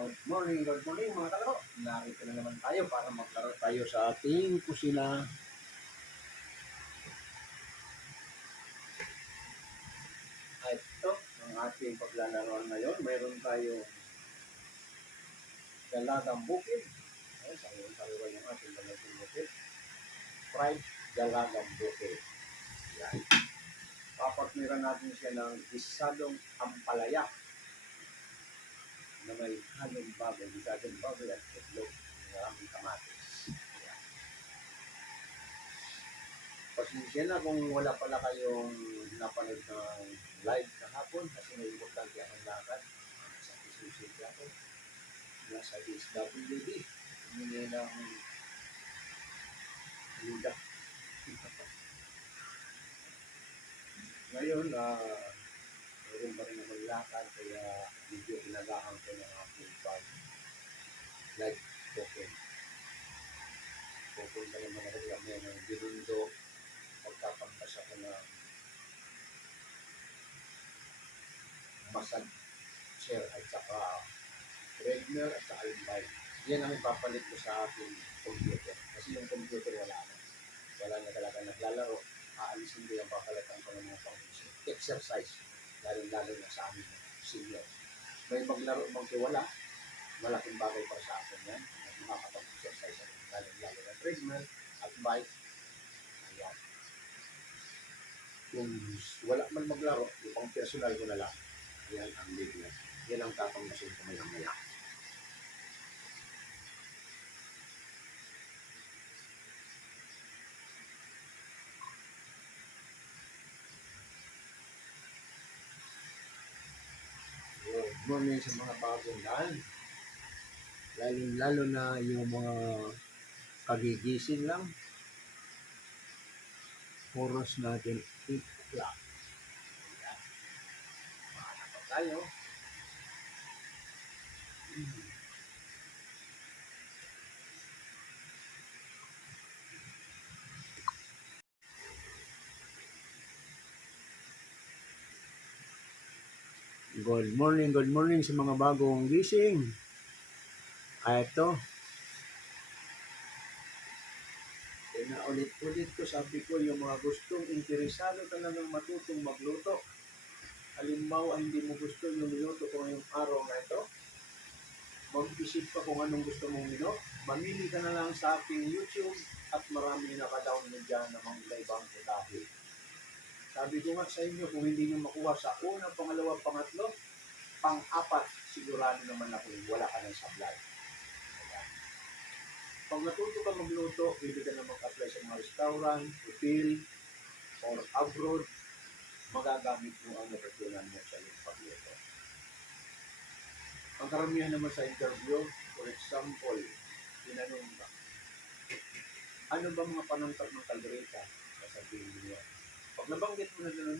Good morning mga kalaro. Narito na naman tayo para maglaro tayo sa ating kusina. At ito, ang ating paglalaroan ngayon. Mayroon tayong dalagang bukid. Ay, sariwan yung ating dalagang bukid. Fried dalagang bukid. Yan. Papartniran natin siya ng gisadong ampalaya na may halong baboy, gisadong baboy at itlog, maraming kamatis. Yan. Pasensya na kung wala pala kayong napanood ng live kahapon kasi may importante ang lakad sa isusin ako. Nasa DSWD. Hindi ng luda. Ngayon, meron pa rin akong lakad kaya medyo inagahan ko ng aking pag-live token. Pupunta naman ako kami ng Binundo pagkapagpas ako ng Masad share at saka Redmer at saka yung bike. Yan ang ipapalit ko sa aking computer. Kasi yung computer wala na. Wala na talaga naglalaro. Aalisin ko yung papalitan ko ng mga pang-exercise. Lalo na sa amin senior. May maglaro magkiwala. Malaking bagay para sa akin yan. At makakapag-exercise ako. Lalo na treadmill at bike. Ayan. Kung wala man maglaro, yung pang personal ko na lang. Ayan ang video. Yan ang tatanggasin ko maya-maya. Good morning sa mga bagong daan. Lalo na yung mga kagigising lang. Oras natin 8 o'clock. Paano pa tayo? Good morning sa mga bagong gising. Ito. Ulit ko, sabi ko, yung mga gustong interesado talagang matutong magluto. Halimbawa, hindi mo gusto yung minuto ko ngayong araw na ito. Mag-isip ka kung anong gusto mong minuto. Mamili ka na lang sa aking YouTube at marami naka-download dyan ng mga iba-ibang putahe. Sabi ko nga sa inyo, kung hindi nyo makuha sa una, pangalawa, pangatlo, pang-apat, sigurado naman ako wala ka ng sablay. Pag natuto ka magluto, pwede ka na mag-apply sa mga restaurant, hotel, or abroad, magagamit mo ang natutunan mo sa iyong pagluto. Ang karamihan naman sa interview, for example, tinanong ka, ano ba mga panangkap ng kaldereta? Sasabihin niyo. Pag nabanggit mo na doon,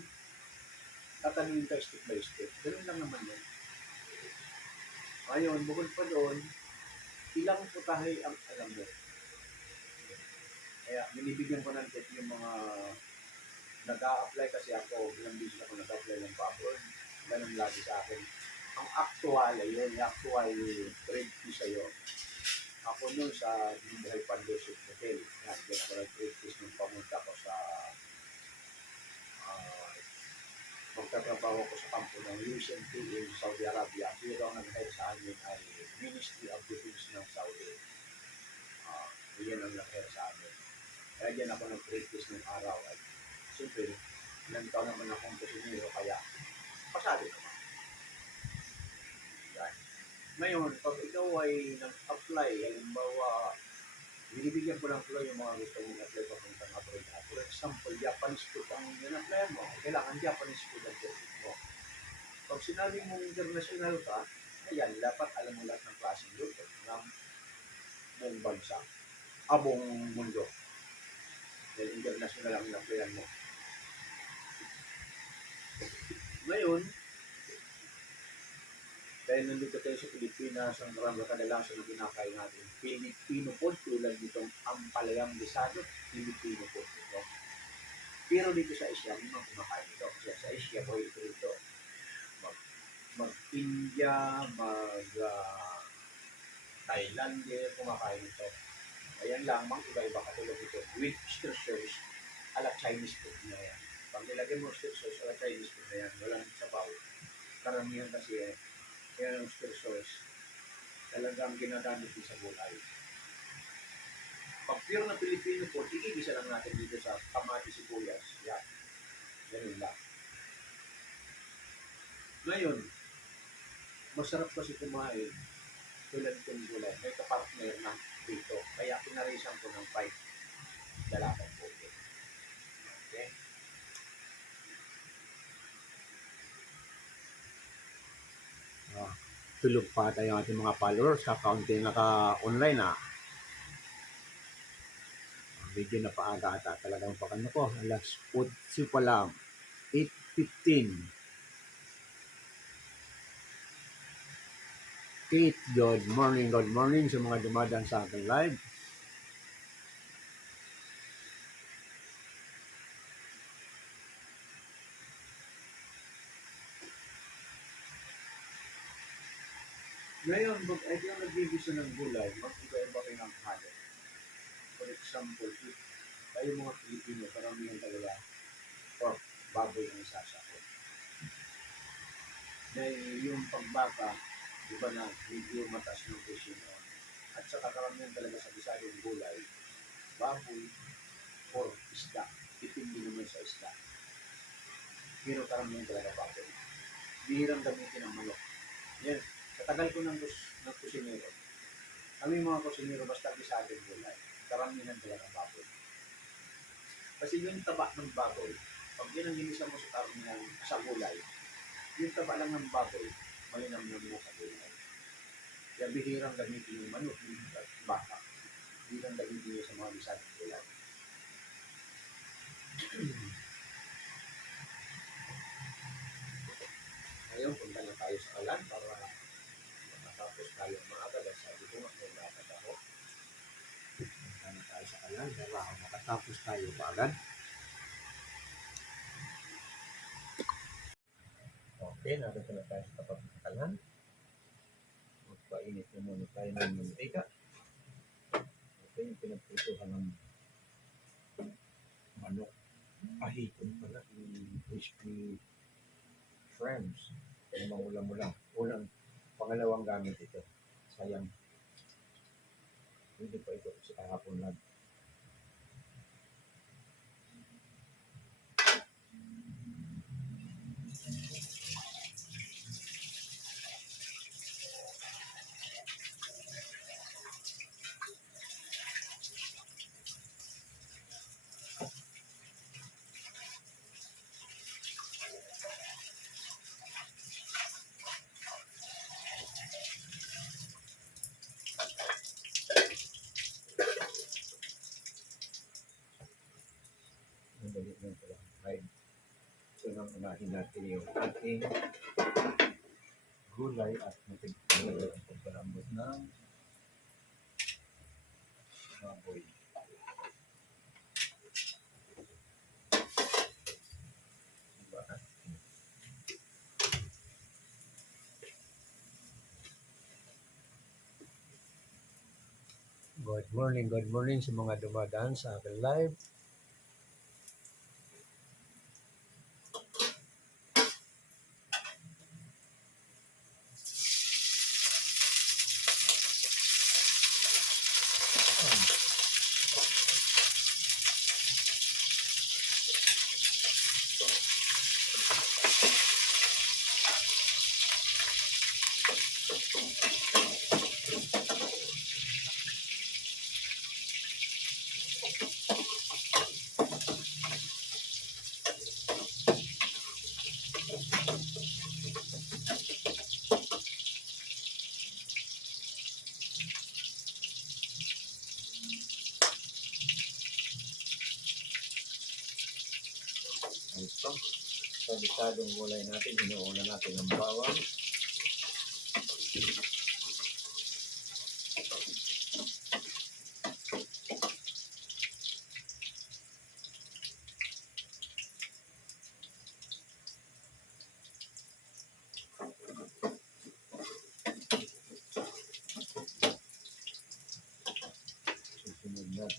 tatanungin ka step by step. Ganun lang naman yun. Ngayon, bukod pa doon, ilang putahe ang alam mo. Kaya binibigyan ko ng tip yung mga nag-a-apply kasi ako, bilang busy ako nag-a-apply ng pa-abroad. Ganun lagi sa akin. Ang actual, yun, yung actual trade fee sa'yo. Ako nun sa Buhay Pandosit Hotel. Yan, din ako nag-trade fees nung pamunta ko sa magtatrabaho ko sa kampo ng USNT in Saudi Arabia. Pero ang nag-hire sa amin ay Ministry of Defense ng Saudi. Yan ang nag-hire sa amin. Kaya dyan ako nag-practice ng araw. At siyempre, ilang taon naman akong kusinero, kaya pasado naman. Yan. Ngayon, pag ikaw ay nag-apply, halimbawa, binibigyan ko lang tuloy yung mga gusto mong apply papuntang abroad. For example, Japanese food ang in-apply mo. Kailangan Japanese food ang topic mo. Pag sinabi mong international ka, ayan, dapat alam mo lahat ng klaseng luto ng buong bansa, buong mundo. Dahil international ang in-applyan mo. Ngayon, dahil nandito tayo sa Pilipinas, ang karamihan kadalasan na kinakain natin, Filipino food, tulad nitong ampalayang gisado, Filipino food ito. Pero dito sa Asia, hindi man kumakain ito. Kasi sa Asia, boy ito. Mag-India, Thailander, kumakain ito. Ayan lamang, iba-iba katulad ito. With oyster sauce, ala Chinese food na yan. Pag nilagyan mo oyster sauce, ala Chinese food na yan. Walang sabaw. Karamihan kasi yan ang oyster sauce. Talagang ginagamit din sa gulay. Pag pure na Pilipino food, igigisa lang natin dito sa kamatis, sibuyas. Yan. Ganun lang. Ngayon, masarap kasi kumain tulad itong gulay. May kapartner na dito. Kaya pinarisan ko ng 5 dalawang puti. Okay? Tulog pa tayo ang ating mga followers. Kakaunti naka-online na. Video na paaga ata talagang pakano ko. Alas 8 pa lang. 8:15. Kate, good morning sa mga dumadaan sa ating live. Ngayon, pag ito yung nagbibisa ng gulay, mag-iba-iba kayo ng halo. For example, tayo mga Pilipino, karamihan talaga pork, baboy ang sasakot. Dahil yung pagbaka, iba na medyo mataas ng presyo noon. At saka karamihan talaga sa Bisayong gulay, baboy or isda. Depende naman sa isda. Pero karamihan talaga baboy. Bihirang gamitin ang manok. Yan. Katagal ko ng kusinero. Kami mga kusinero, basta Bisayong gulay. Karamihan talaga baboy. Kasi yung taba ng baboy, pag yan ang ginisa mo sa karamihan sa gulay, yung taba lang ng baboy, malinam-nam na sa gulay. Kaya bihirang gamitin yung manok at baka. Bihirang gamitin yung sa mga Bisayong gulay. Ngayon, punta na tayo sa kalan para makatapos tayo maaga. Dahil sabi ko nga, may lakad ako. Punta na tayo sa kalan para makatapos tayo maagad. Okay, narito na tayo sa tapat ng kalan. Magpainit na muna tayo ng mantika. Ito yung pinagprituhan ng manok. Ahikon pala, yung crispy shrimps. Yung mangula-mula. Pangalawang gamit ito. Sayang. Hindi pa ito sa kahapon lang. Ang galit ng pala. So, nang unahin natin yung ating gulay at natin ang pagpalambot ng baboy. Diba? Good morning sa mga dumadaan sa aking live. Ito, sa bisadong gulay natin, inuuna natin ang bawang.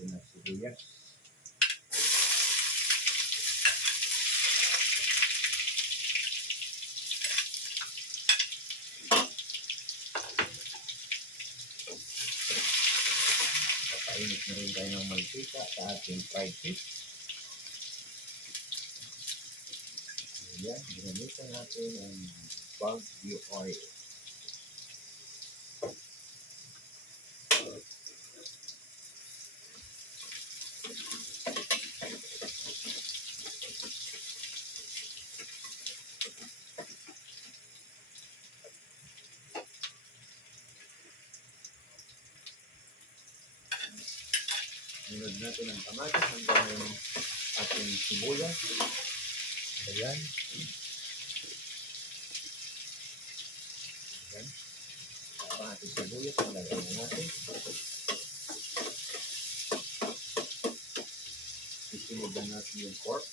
natin ng sibuyas. Papainit na rin tayo ng mantika sa ating fried fish. Ayan, ginamitan natin ang Baguio oil. Sunod natin ang kamatis hanggang yung ating sibuyas. Ayan. Ayan. Ang ating sibuyas, nalagay na natin. Isunod na natin yung pork.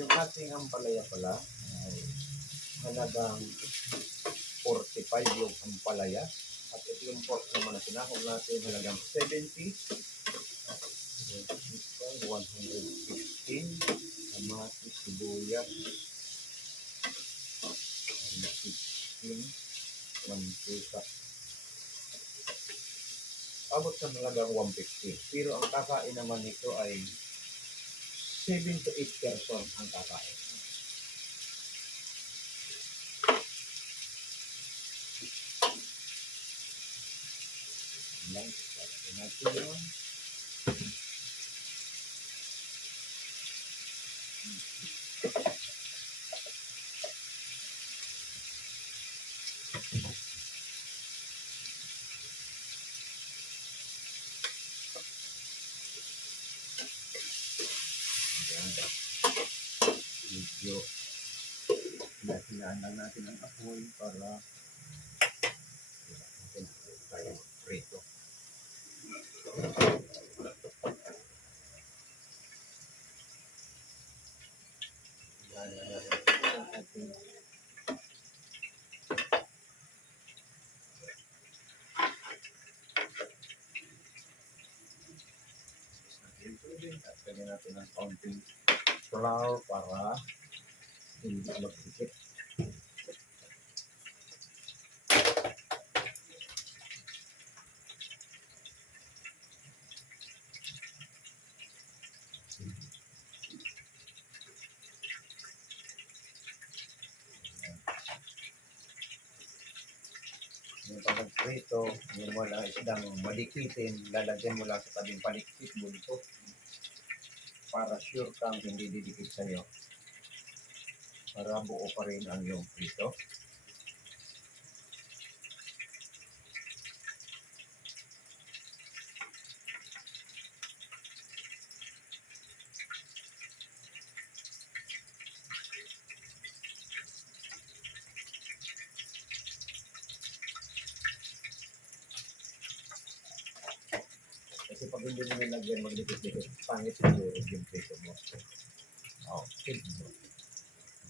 Yung ating ampalaya pala ay halagang 45 yung ampalaya. At ito yung pork naman na sinahog natin halagang 70. 115. Kamatis, sibuyas. 115. Mantika. Abot sa halagang 150. Pero ang kakain naman nito ay 7 to 8 person ang kakain. Lang, ito natin yun. Medyo hinaan natin ang apoy para tayo prito. Hinaan natin ang ating at kanya natin ang counting flour para hindi magsikip. Yung pag-prito, yung wala isdang malikitin, lalagyan mo lang sa tabing palikpit bulto para sure kang hindi didikit sa'yo. Para buo pa rin ang iyong prito. Kasi pag hindi mo nilagyan, magdikit-dikit, pangit siguro yung prito mo. Okay.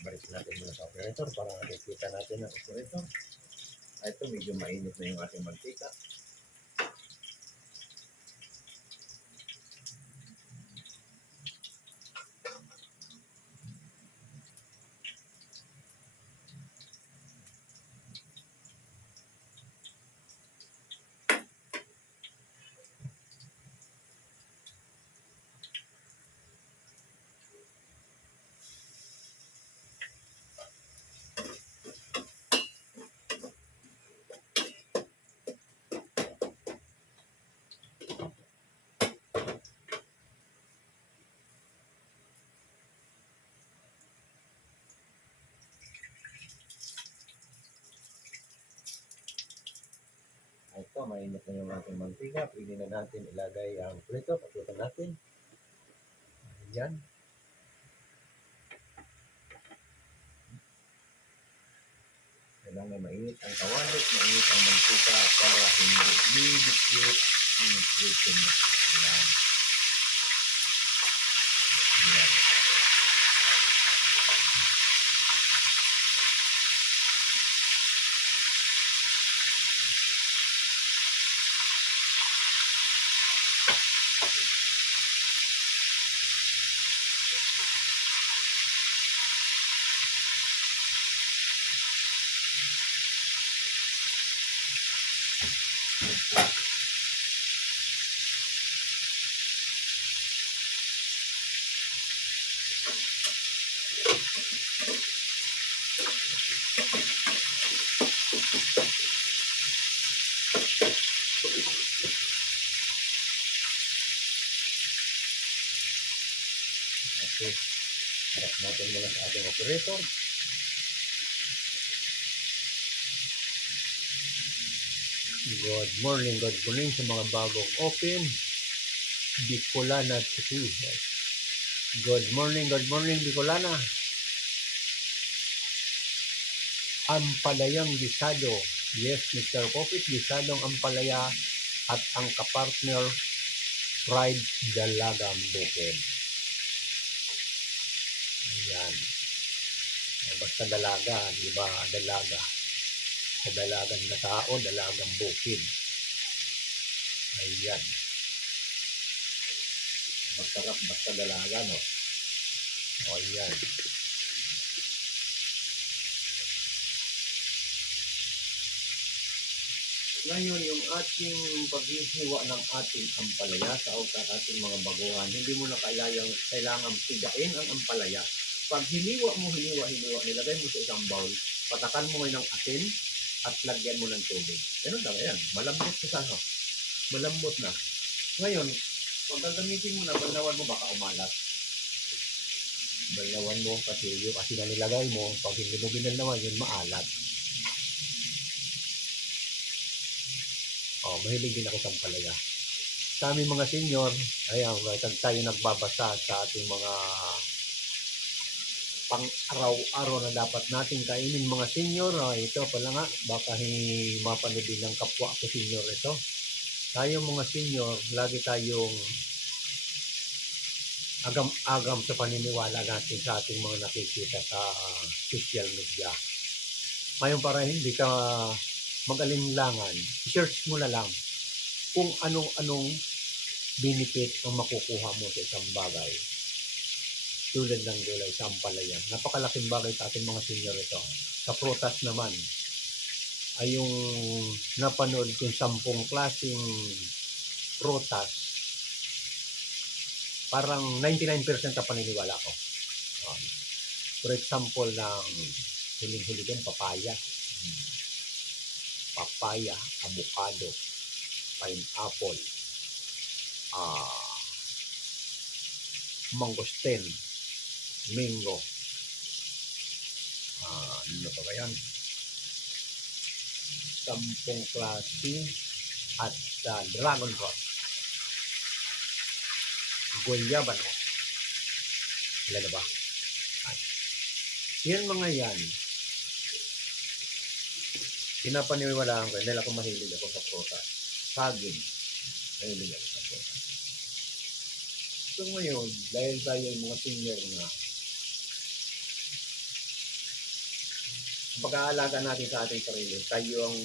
Balik natin muna sa operator para nakikita natin ang operator. Ito, medyo mainit na yung ating mantika. Ito, mainit na yung ating mantika. Pwede na natin ilagay ang prito. Patutan natin. Ayan. Kailangan mainit ang kawali, mainit ang mantika para hindi didikit ang prito mo. Ayan. Ayan. Okay. Harap natin muna sa ating operator. Good morning sa mga bagong open. Bicolana TV. Good morning, Bicolana. Ampalayang gisado. Yes, Mr. Popit, gisadong ampalaya at ang kapartner fried dalagang bukid. Ayan. Basta dalaga, di ba? Dalaga. Sa dalagang na tao, dalagang bukid. Ayan. Masarap basta dalaga, no? O, ayan. Ngayon, yung ating paghihiwa ng ating ampalaya sa ating mga baguhan, hindi mo na kailangan pigain ang ampalaya. Pag hiniwa, nilagay mo sa isang bowl, patakan mo ngayon ng asin at lagyan mo ng tubig. Ganun lang, yan. Malambot sa sano. Malambot na. Ngayon, pag gagamitin mo na, balnawan mo, baka umalat. Balnawan mo kasi yung asin na nilagay mo, pag hindi mo binalnawan, yun maalat. Mahilig din ako sa ampalaya. Sa aming mga senior, ayan, tayo nagbabasa sa ating mga pang-araw-araw na dapat natin kainin mga senior. Ito pala nga, baka mapanood din ng kapwa ko senior ito. Tayo mga senior, lagi tayong agam-agam sa paniniwala natin sa ating mga nakikita sa social media. Ngayon para hindi ka mag-alinlangan, search mo na lang kung anong benefit ang makukuha mo sa isang bagay. Tulad ng gulay sa ampalaya. Napakalaking bagay sa ating mga senior ito. Sa prutas naman, ay yung napanood kong 10 klaseng prutas, parang 99% na paniniwala ko. For example, ng huling-huli din, papaya, avocado, pineapple, mangosteen, mango, ano pa ba yan? 10 klase at dragon fruit, guayaba, no? Ilan na ba? Yan mga yan, pinapaniwalaan ko, dahil ako mahilig ako sa prutas. Saging, mahilig ako sa prutas. So ngayon, dahil tayo yung mga senior na, pag-aalaga natin sa ating sarili, tayo ang,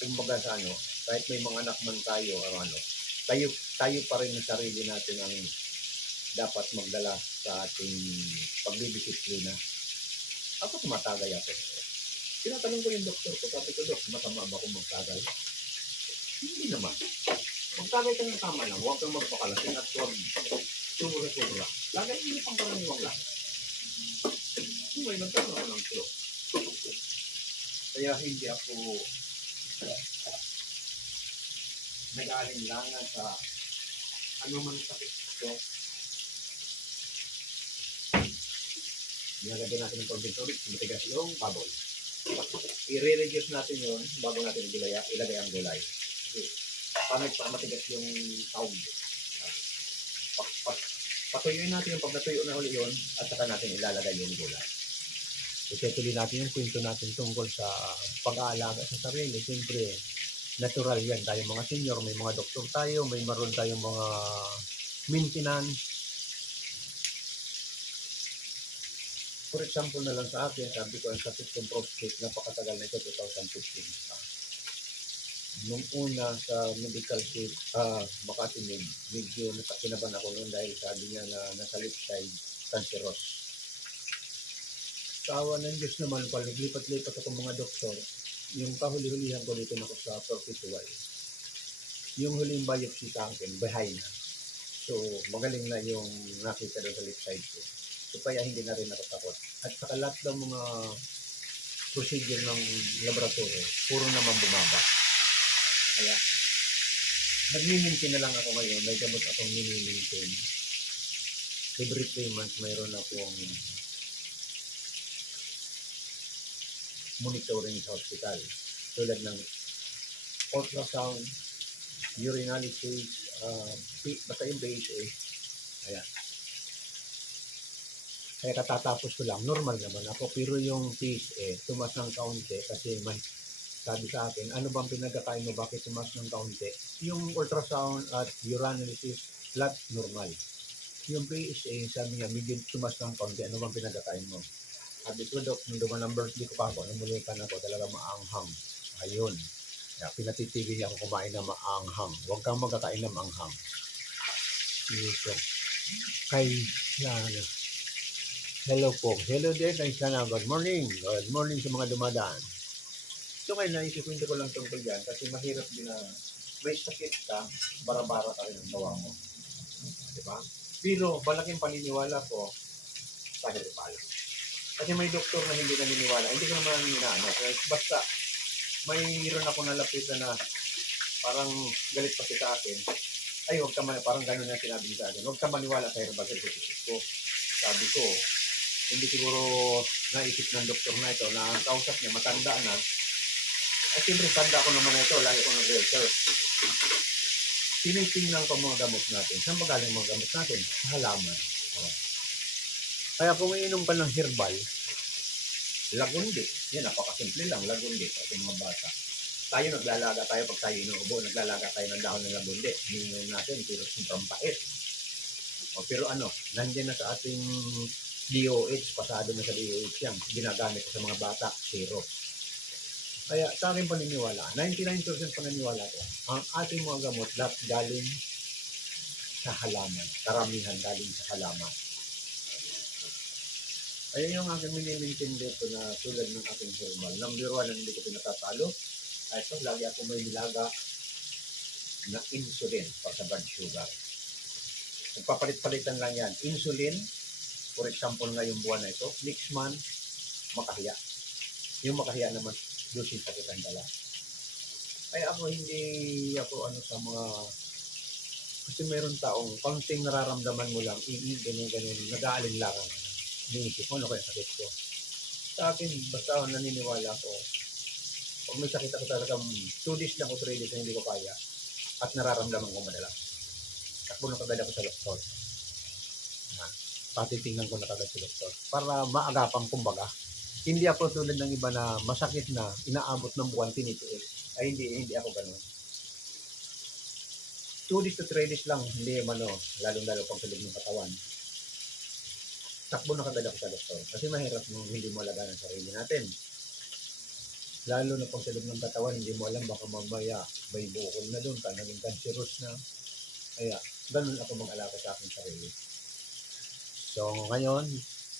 kumbaga sa kahit may mga anak man tayo, tayo pa rin ng sarili natin ang dapat magdala sa ating pagbibisiklina. Ako tumatagay ako. Tinatanong ko yung doktor ko, sabi ko, Dok, masama ba kung magtagay? Hindi naman. Magtagay ka ng tama lang, huwag kang magpakalasin at huwag sumura-sumura. Tagay hindi pang karaniwang lang. May nagtanong ako ng kilo. Kaya hindi ako nag-aalinlangan sa anumang sakit ko. Nilagyan natin ng tubig, matigas yung baboy. I-re-reduce natin yun bago natin ilagay ang gulay. Okay. Paano matigas yung taog? Patuyuin natin yung pag natuyo na uli yun at saka natin ilalagay yung gulay. Itutuloy natin yung kwento natin tungkol sa pag-aalaga sa sarili. Siyempre, natural yan. Tayo mga senior, may mga doktor tayo, may maroon tayong mga maintenance. For example na lang sa akin, sabi ko ang sakit kong prostate, napakatagal na ito, 2015 Nung una sa medical suite, Makati medyo nakakinaban ako noon dahil sabi niya na nasa left side, cancerous. Sa awa ng Diyos naman, pag naglipat-lipat ako mga doktor, yung kahuli-hulihan ko dito na ako sa perpetual. Yung huling biopsy sa akin, behind na. So, magaling na yung nakita doon sa left side ko. So, kaya hindi na rin ako takot. At saka lahat ng mga procedure ng laboratory, puro naman bumaba. Kaya, nagmi-maintain na lang ako ngayon. May gamot akong mini-maintain. Every 3 months, mayroon akong monitoring sa hospital. Tulad ng ultrasound, urinalysis, basta yung PSA. Ayan. Kaya katatapos ko lang, normal naman ako. Pero yung PSA, tumas ng kaunti kasi may sabi sa akin, ano bang pinagkakain mo, bakit tumas ng kaunti? Yung ultrasound at urinalysis, lahat normal. Yung PSA, sabi niya, medyo tumas ng kaunti, ano bang pinagkakain mo? Sabi ko, Dok, nung duman ng birthday ko pa ako, namulutan ako, talaga maanghang. Ayun. Kaya pinatitigil niya ako kumain na maanghang. Huwag kang magkakain na maanghang. Dito. Kay Sana. Hello po. Hello din kay Sana. Good morning. Good morning sa mga dumadaan. So ngayon, naisikwento ko lang tungkol dyan kasi mahirap din na may sakit ka, bara-bara ka rin ang gawa mo. Diba? Pero malaking paniniwala ko sa herbal. Kasi may doktor na hindi naniniwala. Hindi ko naman inaano. Basta mayroon ako nalapitan na parang galit pa siya sa akin. Ay, huwag ka man, parang gano'n yung sinabi sa akin. Huwag ka maniwala sa herbal certificate ko. Sabi ko, hindi siguro naisip ng doktor na ito na ang kausap niya matanda na. At siyempre, tanda ko naman na ito. Lagi ko nag-research. Tinitingnan ko mga gamot natin. Saan ba galing mga gamot natin? Sa halaman. Oh. Kaya kung iinom ka ng herbal, lagundi. Yan, napakasimple lang, lagundi. At mga bata. Tayo naglalaga tayo pag tayo inuubo, naglalaga tayo ng dahon ng lagundi. Iinom natin, pero sobrang pait. O, pero ano, nandiyan na sa ating DOH, pasado na sa DOH yan. Ginagamit ko sa mga bata, zero. Kaya sa akin paniniwala, 99% paniniwala ko, ang ating mga gamot lahat galing sa halaman. Karamihan galing sa halaman. Ayan yung aking minimintin dito na tulad ng aking herbal. Number 1 na hindi ko pinatatalo. Ito, lagi ako may nilaga na insulin para sa blood sugar. Nagpapalit-palitan lang yan. Insulin, for example ngayong buwan na ito, next month, makahiya. Yung makahiya naman, dosis sa kitang dala. Kaya ako hindi ako sa mga, kasi meron taong kaunting nararamdaman mo lang, ganyan, nag-aalinlangan. Iniisip mo, ano kaya sakit ko? Sa akin, basta naniniwala ko, pag may sakit ako talagang 2 days lang o 3 days na hindi ko kaya at nararamdaman ko madalas. Takbo na kagad ako sa doktor. Patitingnan ko na kagad sa doktor. Para maagapan kumbaga. Hindi ako tulad ng iba na masakit na inaabot ng buwan tinitiis. Ay hindi ako ganun. 2 days to 3 days lang, hindi lalo-lalo pang tulog ng katawan. Takbo na kagad ako sa doktor. Kasi mahirap nung hindi mo alagaan ang sarili natin. Lalo na pag sa loob ng katawan, hindi mo alam, baka mamaya may bukol na doon, naging cancerous na. Kaya, ganun ako mag-alaga sa aking sarili. So, ngayon,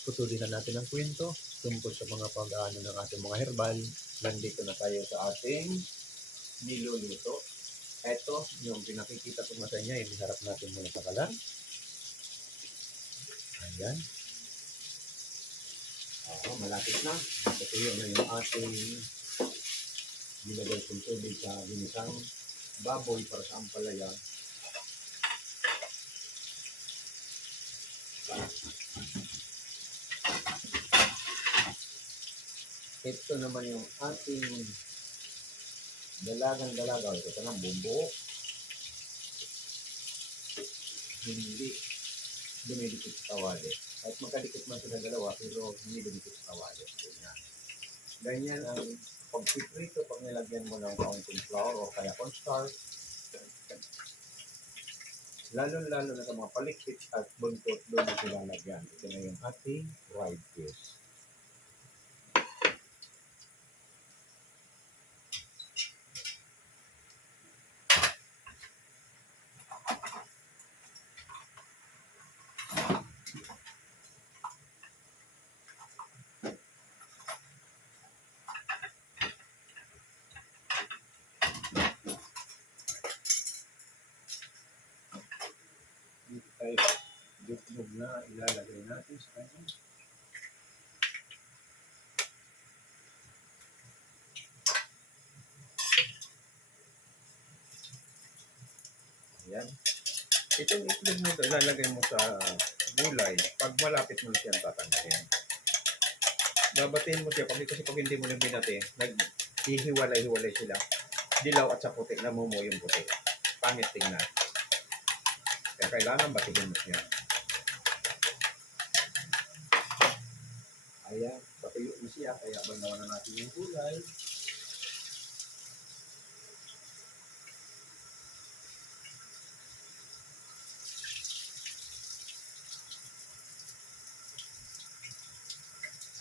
putulin na natin ang kwento tungkol sa mga pag-ano ng ating mga herbal. Nandito na tayo sa ating niluluto. Ito, yung pinakikita ko sa inyo, iharap natin muna sa kalan. Ayan. Malapit na. Ito yung ating nilagay kong tubig sa ginisang baboy para sa ampalaya. Ito naman yung ating dalagang-dalaga. Ito ng bumbuo. Hindi dumidikit sa kawali. At magkadikit man sa dalawa, pero hindi dumidikit sa kawali. Ganyan ang pag-prito pag nilagyan mo ng kaunting flour o kaya cornstarch. Lalo-lalo na sa mga palikpit at buntot, doon na sila lagyan. Ito na yung ating fried fish. sa kanya. Ayan. Itong itlog nito, ilalagay mo sa gulay. Pag malapit mo na siya tatanggalin. Babatiin mo siya kasi pag hindi mo na binati, naghihiwalay-hiwalay sila. Dilaw at sa puti, namumuo yung puti. Pangit tingnan. Kaya kailangan batiin mo siya. Ayan, patuyo mo siya. Kaya bandawan na natin yung gulay.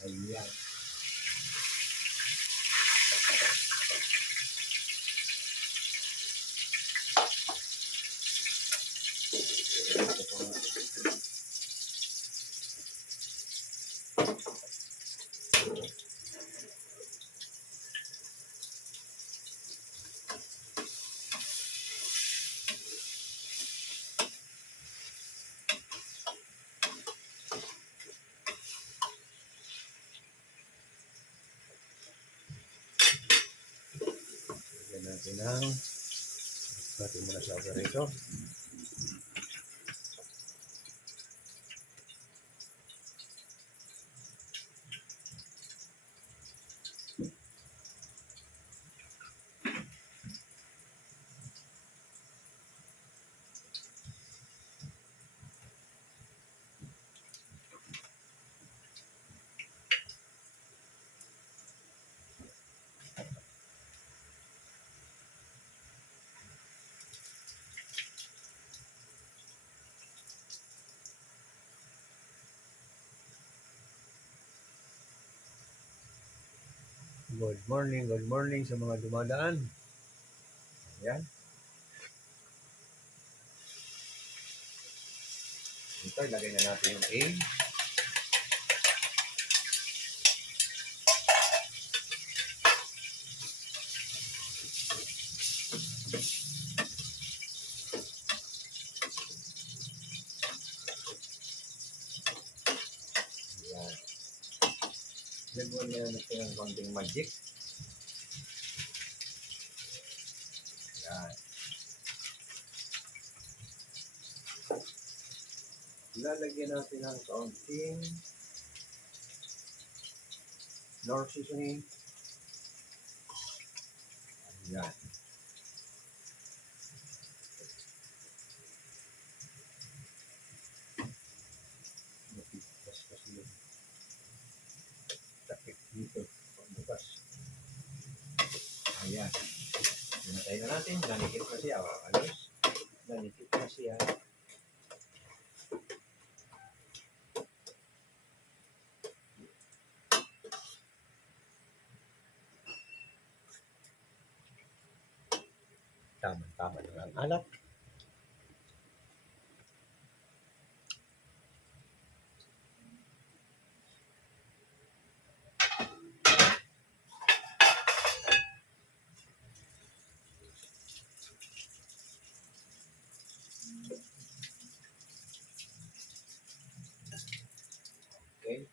Ayan. Lagyan natin ng natin muna sa operator. Good morning sa mga dumadaan. Ayan. Ito, ilagay na natin yung egg. Ayan. Lagyan na natin ng konting magic. Ayan. Lalagyan natin ng konting Knorr seasoning. Ayan. Takip dito. Pagbukas. Ayan. Pinatay na natin. Nanikit na siya. Alos. Nanikit na siya. Tama-tama na ang alat. Okay.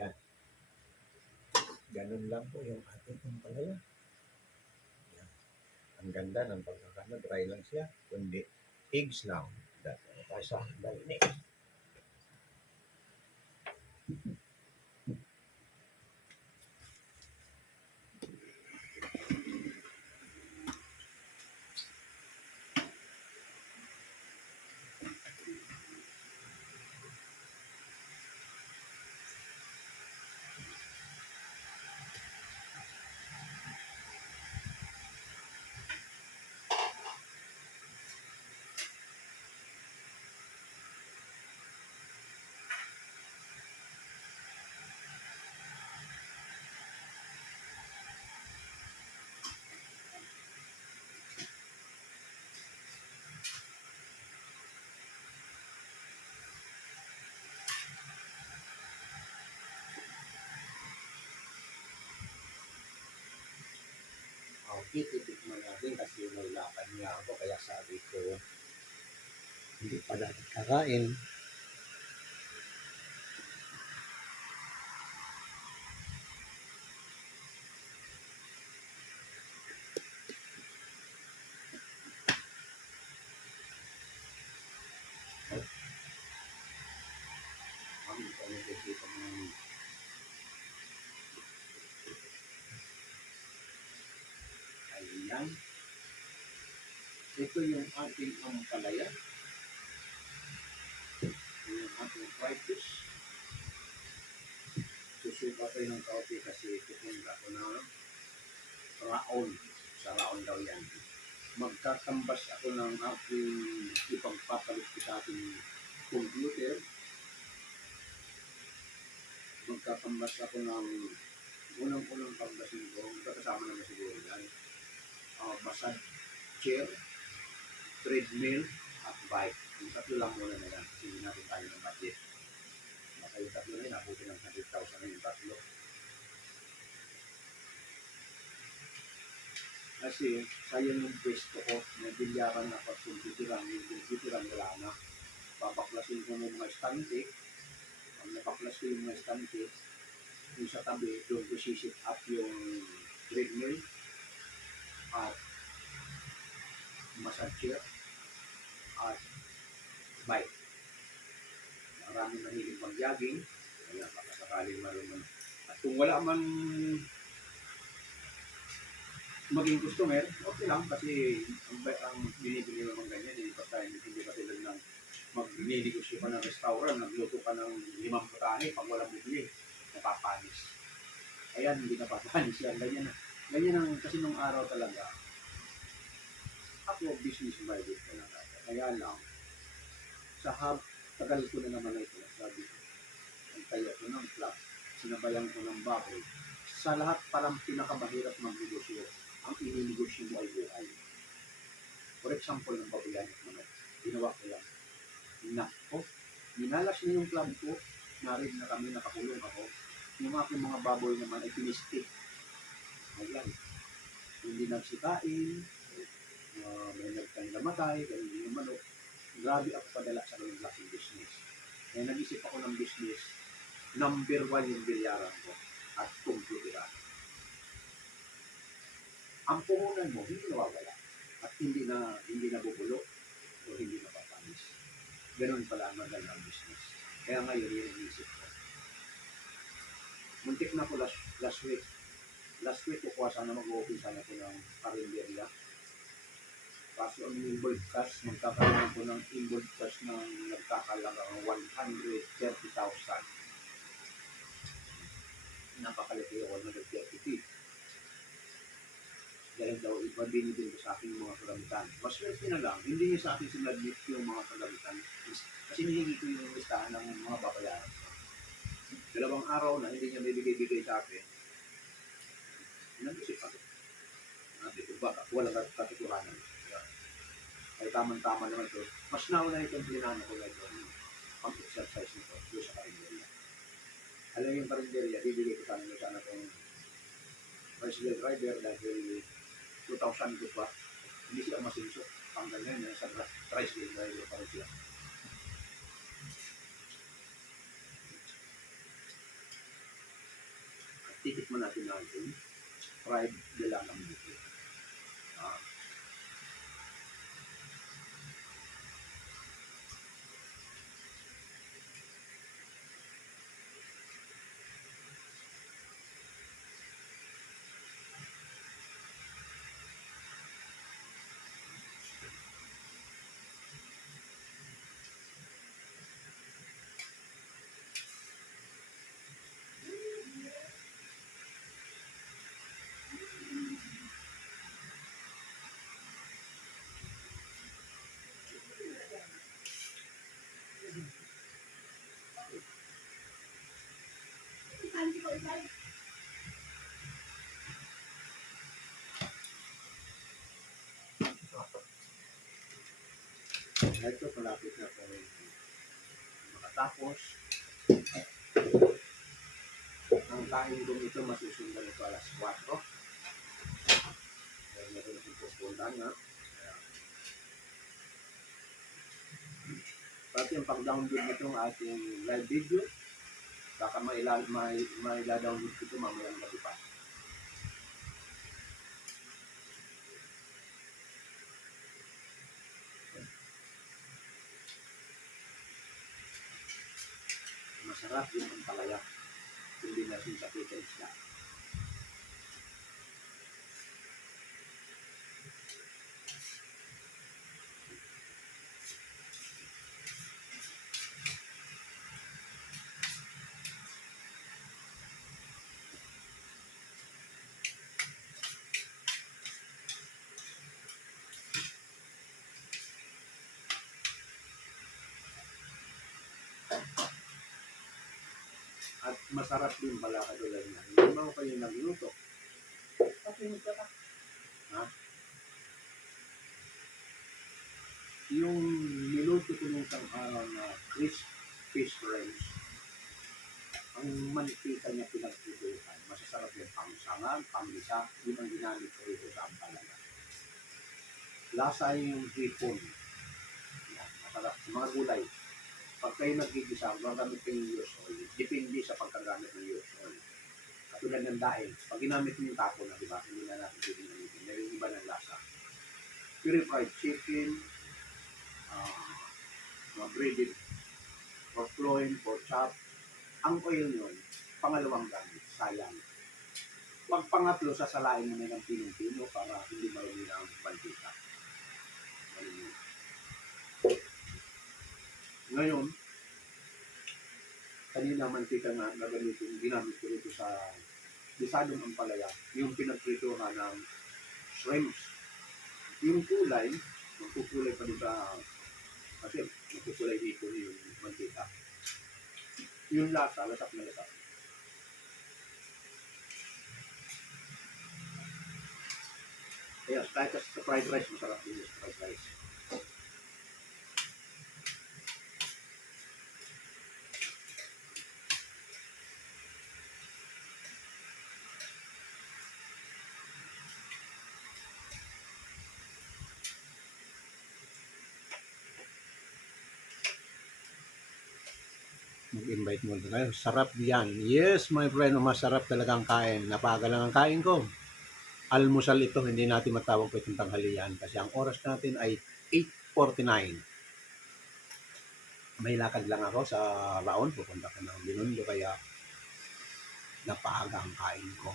Yan. Ganun lang po yung ating pampalaya. Yan. Ang ganda ng pagkakana. Dry lang siya. Kundi eggs lang. Dahil tayo sa dalinig. Ititikman natin kasi may lakad niya ako kaya sabi ko hindi pa natin kakain. Kami pa nakikita ng ayan. Ito yung ating ampalaya. Yung ating fried fish. Susuka tayo ng kaunti kasi pupunta ko na raon. Sa raon daw yan. Magkakambas ako ng aking ipagpapalit ko sa ating computer. Magkakambas ako ng unang-unang pagbasin ko. Magkakasama naman siguro yan. Massage chair, treadmill, at bike. Yung tatlo lang muna na yan. Kasi hindi natin tayo ng budget. Baka yung tatlo na yun, abutin ng 100,000 na yung tatlo. Kasi sayang yung pwesto ko, may bilyaran na pag kumputiran, yung kumputiran wala na. Papaklasin ko ng mga estante. Pag napaklas ko yung mga estante, yung sa tabi, doon ko sisit up yung treadmill at massage chair at bike. Maraming mahilig mag-jogging, kaya baka sakaling marunong. At kung wala man maging customer, okay lang kasi ang binibili naman ganyan, hindi pa tulad ng magnegosyo ka ng restaurant, nagluto ka ng 5 putahe, pag walang bibili, napapanis. Ayan, hindi napapanis yan. Ganyan ang, kasi nung araw talaga, ako business minded talaga. Kaya lang, tagal ko na naman ito, sabi ko, ang tayo ko ng club, sinabayan ko ng baboy. Sa lahat parang pinakamahirap magnegosyo, ang ininegosyo mo ay buhay. For example, ng baboyan at manok, ginawa ko yan. Nako, minalas na yung club ko, narin na kami, nakakulong ako. Yung aking mga baboy naman ay pinistik. Ayan, hindi nagsikain, may nagkanggamatay, ganun din yung manok. Grabe ako padala sa ganung klaseng business. Kaya nag-isip ako ng business, number 1 yung bilyaran ko at computeran. Ang puhunan mo, hindi nawawala at hindi na bubulo o hindi napapanis. Ganun pala ang magandang business. Kaya ngayon, yun ang isip ko. Muntik na ko last week. Last week, kukuha sana mag-open sana ko ng karinderya. Kaso ang inboard cash, magkakaroon ko ng inboard cash ng nagkakalaga ng 130,000. Napakalaki ako ng 130. Dahil daw iba binibin ko sa aking mga kagamitan. Maswerte na lang, hindi niya sa akin sinadmit yung mga kagamitan. Kasi nihingi ko yung listahan ng mga babayaran. 2 araw na hindi niya may bigay sa akin. Nag-isip ako. Nabi ko ba, walang katotohanan. Ay tamang-tama naman ito. Mas nauna itong plinano ko na ito. Pang-exercise nito doon sa karinderya. Alam yung karinderya, bibigay ko sana itong bicycle driver dahil 2,000 ko pa. Hindi siya masinsok. Ang ganyan na sa tricycle driver pa rin siya. At titikman natin natin fried nilagang buko. Ito, malapit na po makatapos. Ang kain ko ito masusundan ito alas 4. Dahil meron akong pupuntahan nga. Pati yung pag-download nitong ating live video, baka maila-download ko ito mamayang gabi pa. Masarap yung ampalaya. Hindi na siya sa pita isla. At masarap din pala katulad niya. Hindi mo kayo nagluto. Pakinig ka pa. Yung niluto ko nung isang araw na crisp fish rice, ang mantika niya pinagtutukan. Masasarap yung pangsangan, panglisa, yun ang ginamit ko rito sa ampalaya. Lasa yung hipon. Yan, masarap. Sa mga gulay. Pag kayo nagigisa, magamit kayo yung use oil. Depende sa pagkagamit ng use oil. Katulad ng dahil, pag ginamit mo yung tapo na, di ba? Hindi na natin pwede gamitin. Meron iba ng lasa. Pure fried chicken, mga breaded pork loin, pork chop. Ang oil yun, pangalawang gamit, sayang. Huwag pangatlo, sasalain mo na ng pinong-pino para hindi marumi na ang mantika. Ngayon, kanina mantika na gagamitin, ginamit ko rito sa bisadong ampalaya, yung pinagprituhan ng shrimps. Yung kulay, magkukulay pa din sa, kasi magkukulay dito yung mantika. Yung lasa, lasak na lasak. Kaya kahit sa fried rice, masarap din yung fried rice. Mag-invite mo tayo. Sarap yan. Yes, my friend, masarap talagang kain. Napaga lang ang kain ko. Almusal ito, hindi natin matawag po itong tanghalian kasi ang oras natin ay 8:49. May lakad lang ako sa Laon, pupunta ko ng Binondo kaya napaga ang kain ko.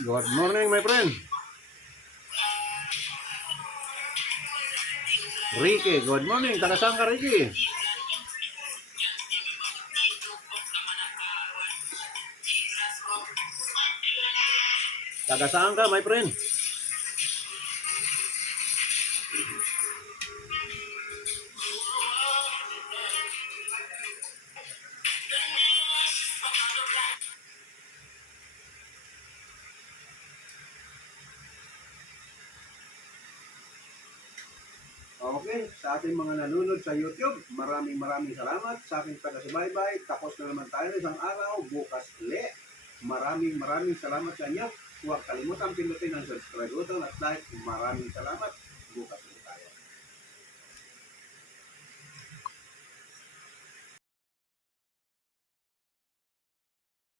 Good morning, my friend. Ricky, good morning. Taga saan ka, Ricky? Taga saan ka, my friend? Okay, sa ating mga nanonood sa YouTube, maraming salamat sa ating taga-subaybay. Tapos na naman tayo isang araw, bukas ulit. Maraming salamat sa inyo. Huwag kalimutan pindutin ang subscribe button at like. Maraming salamat. Bukas ulit.